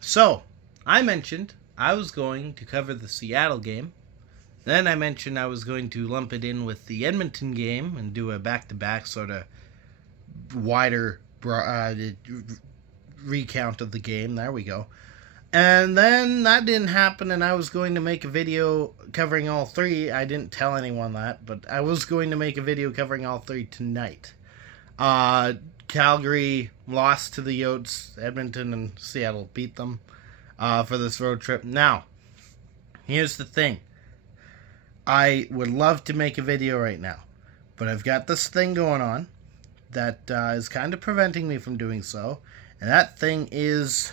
So, I mentioned I was going to cover the Seattle game. Then I mentioned I was going to lump it in with the Edmonton game and do a back-to-back sort of wider recount of the game. There we go. And then that didn't happen, and I was going to make a video covering all three. I didn't tell anyone that, but I was going to make a video covering all three tonight. Calgary lost to the Yotes. Edmonton and Seattle beat them for this road trip. Now, here's the thing. I would love to make a video right now, but I've got this thing going on that is kind of preventing me from doing so, and that thing is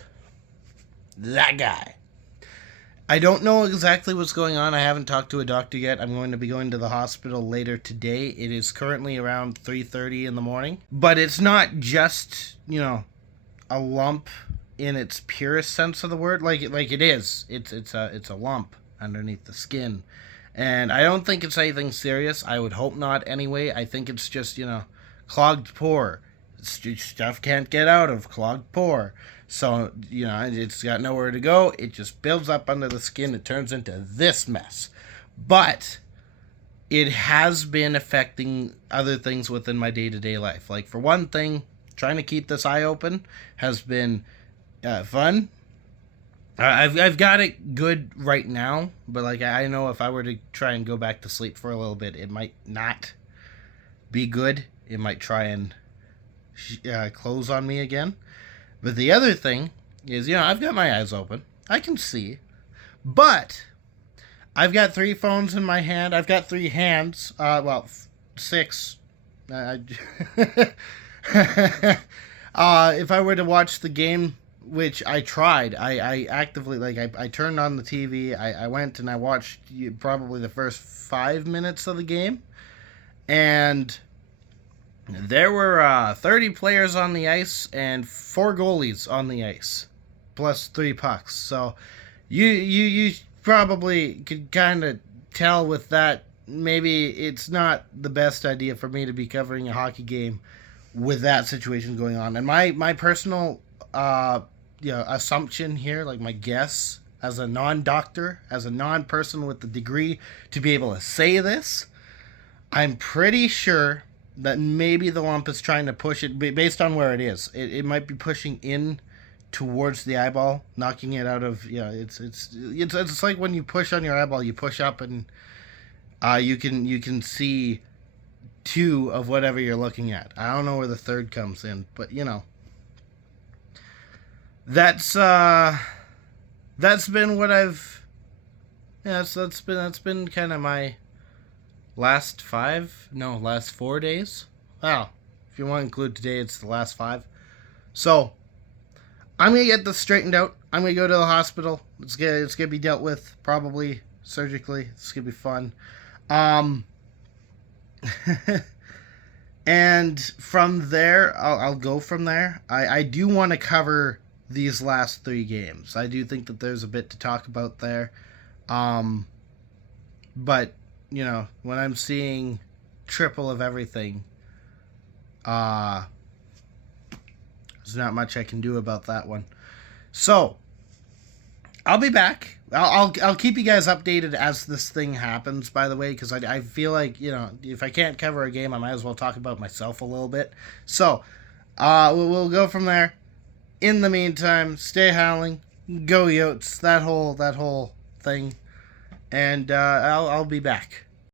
that guy. I don't know exactly what's going on. I haven't talked to a doctor yet. I'm going to be going to the hospital later today. It is currently around 3:30 in the morning. But it's not just, a lump in its purest sense of the word. Like it is. It's a lump underneath the skin. And I don't think it's anything serious. I would hope not anyway. I think it's just, clogged pore. Stuff can't get out of clogged pore. So, it's got nowhere to go. It just builds up under the skin. It turns into this mess. But it has been affecting other things within my day-to-day life. Like, for one thing, trying to keep this eye open has been fun. I've got it good right now. But, I know if I were to try and go back to sleep for a little bit, it might not be good. It might try and close on me again. But the other thing is, I've got my eyes open. I can see. But I've got 3 phones in my hand. I've got 3 hands. 6. If I were to watch the game, which I tried, I actively, I turned on the TV. I went and I watched probably the first 5 minutes of the game. And there were 30 players on the ice and 4 goalies on the ice, plus 3 pucks. So you probably could kind of tell with that, maybe it's not the best idea for me to be covering a hockey game with that situation going on. And my personal assumption here, my guess, as a non-doctor, as a non-person with the degree to be able to say this, I'm pretty sure that maybe the lump is trying to push it, based on where it is. It might be pushing in towards the eyeball, knocking it out of, it's like when you push on your eyeball, you push up and you can see 2 of whatever you're looking at. I don't know where the third comes in, but that's been what I've, that's been kind of my last 4 days. Wow. If you want to include today, it's the last 5. So, I'm going to get this straightened out. I'm going to go to the hospital. It's going to be dealt with, probably surgically. It's going to be fun. And from there, I'll go from there. I do want to cover these last 3 games. I do think that there's a bit to talk about there. But when I'm seeing triple of everything, there's not much I can do about that one. So, I'll be back. I'll keep you guys updated as this thing happens, by the way, because I feel like, if I can't cover a game, I might as well talk about myself a little bit. So, we'll go from there. In the meantime, stay howling, go Yotes, that whole thing, and I'll be back.